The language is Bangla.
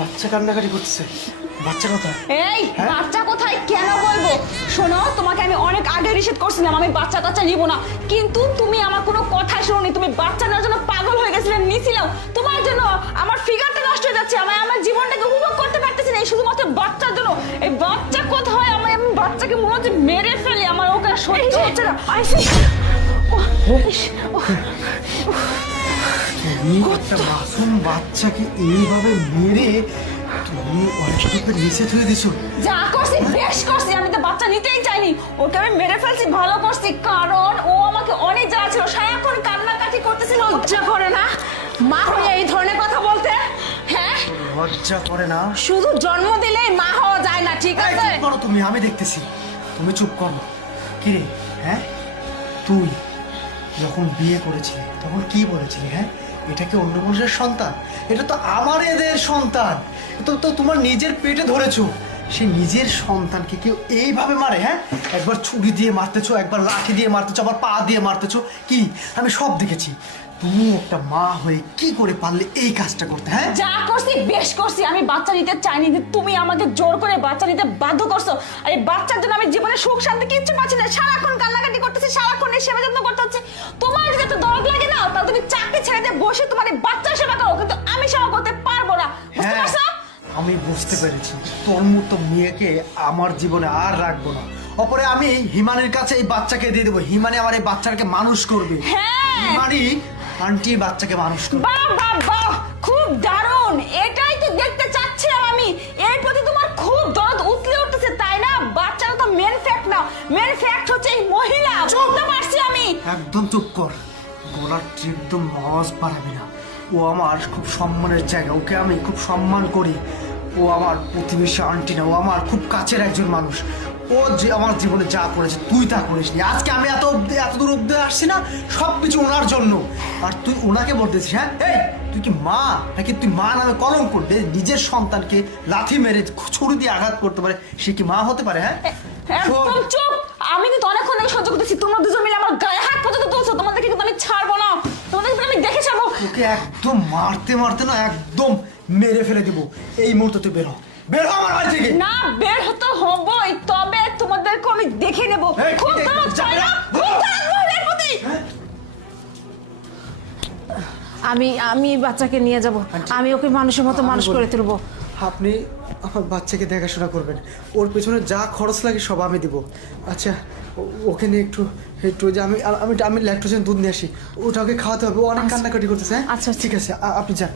বাচ্চা কান্নাকাটি করতেছে। বাচ্চা কোথায়? এই বাচ্চা কোথায় কেন বলবো? শোনো, তোমাকে আমি অনেক আগে নিষেধ করছিলাম আমি বাচ্চা কাচ্চা নিব না, কিন্তু তুমি আমার কোনো কথা শোনোনি। তুমি বাচ্চা নেওয়ার জন্য পাগল হয়ে গেছিলে, নিছিলাম তোমার জন্য। আমার ফিগারটা নষ্ট হয়ে যাচ্ছে, আমি আমার জীবনটাকে উপভোগ করতে পারতেছি না এই শুধুমাত্র বাচ্চার জন্য। এই বাচ্চা কোথায়? আমি বাচ্চাকে মনে হচ্ছে মেরে ফেলি, আমার ওকে সহ্য হচ্ছে না। তুমি একটা মাসুম বাচ্চাকে এইভাবে মেরে তুমি অনেকটা নিষেধ হয়ে দিছো। যা করছি বেশ করছি, আমি তো বাচ্চা নিতেই চাইনি, ওকে আমি মেরে ফেলছি, ভালো করছি। কারণ ও আমাকে অনেক জ্বালা ছিল, সারাক্ষণ কান্নাকাটি করতেছিল। লজ্জা করে না মা হয়ে এই ধরনের কথা বলতে? হ্যাঁ লজ্জা করে না? শুধু জন্ম দিলেই মা হওয়া যায় না, ঠিক আছে? চুপ করো তুমি, আমি দেখতেছি। তুমি চুপ করো। কি রে, হ্যাঁ তুই যখন বিয়ে করেছিলি তখন কি বলেছিলি? হ্যাঁ এটা কি অন্য মানুষের সন্তান? এটা তো আমার এদের সন্তান। তো তো তোমার নিজের পেটে ধরেছো, সে নিজের সন্তানকে কেউ এইভাবে মারে? হ্যাঁ একবার ছুরি দিয়ে মারতেছো, একবার লাঠি দিয়ে মারতেছো, আবার পা দিয়ে মারতেছো। কি আমি সব দেখেছি। তুমি একটা মা হয়ে কি করে পারলে এই কাজটা করতে? হ্যাঁ যা করছি বেশ করছি, আমি বাচ্চা নিতে চাইনি, তুমি আমাকে জোর করে বাচ্চা নিতে বাধ্য করছো। আর এই বাচ্চার জন্য আমি জীবনে সুখ শান্তি কিচ্ছু পাচ্ছি না, সারাক্ষণ কান্নাকাটি করতেছি, সারাক্ষণ এই সেবা যত্ন করতে হচ্ছে। তোমার যদি এত দরদ লাগে না, তাহলে তুমি চাকরি ছেড়ে দিয়ে বসে তোমার এই বাচ্চার সেবা করো, কিন্তু আমি সেবা করতে পারবো না, বুঝতে হ্যাঁ পারছো? আমি বুঝতে পেরেছি, তোর মতো মেয়েকে আমার জীবনে আর রাখবো না। অপরে আমি হিমানির কাছে এই বাচ্চাকে দিয়ে দেবো, হিমানি আমার এই বাচ্চাকে মানুষ করবে। হ্যাঁ হিমানি আন্টি বাচ্চাকে মানুষ করবে। বাহ বাহ বাহ, খুব দারুণ, এটাই তো দেখতে চাচ্ছিলাম আমি। এর প্রতি তোমার খুব দরদ উতলে উঠতেছে, তাই না? বাচ্চারা তো মেন ফ্যাক্ট না, মেন ফ্যাক্ট হচ্ছে এই মহিলা, বুঝতে পারছি আমি। একদম চুপ কর, গলার একদম আওয়াজ বাড়াবি না। ও আমার খুব সম্মানের জায়গা, ওকে আমি খুব সম্মান করি। ও আমার প্রতিবেশী আন্টি না, ও আমার খুব কাছের একজন মানুষ। ও যে আমার জীবনে যা করেছে তুই তা করিসনি। আজকে আমি এত দূর অব্দি আসছি না, সব কিছু ওনার জন্য। আর তুই ওনাকে বলতেছিস? হ্যাঁ এই তুই কি মা নাকি? তুই মা নামে কলঙ্ক করবে? নিজের সন্তানকে লাথি মেরে ছুরি দিয়ে আঘাত করতে পারে, সে কি মা হতে পারে? হ্যাঁ একদম চুপ, আমি কিন্তু অনেকক্ষণ ধরে সহ্য করতেছি, তোমরা দুজন মিলে আমার গায়ে হাত পর্যন্ত তুলছো। তোমাদেরকে কিন্তু আমি ছাড়বো না, তোমাদেরকে আমি দেখে ছাড়বো। তোকে একদম মারতে মারতে না একদম মেরে ফেলে দিব। এই মুহূর্তে তুই বের হ, বের হ আমার বাড়ি থেকে। না বের হতে হবই, তবে তোমাদেরকে আমি দেখে নেব। এই, খুব এই, দরদ চাই না, খুব দরদ মহিলার প্রতি। আমি বাচ্চাকে নিয়ে যাব, আমি ওকে মানুষের মতো মানুষ করে তুলবো। আপনি আমার বাচ্চাকে দেখাশোনা করবেন, ওর পেছনে যা খরচ লাগে সব আমি দিব। আচ্ছা ওকে নিয়ে একটু একটু যে আমি আমি আমি ল্যাকটোজেন দুধ নিয়ে আসি, ওটা ওকে খাওয়াতে হবে, ও অনেক কান্নাকাটি করতেছে। হ্যাঁ আচ্ছা, ঠিক আছে, আপনি যান।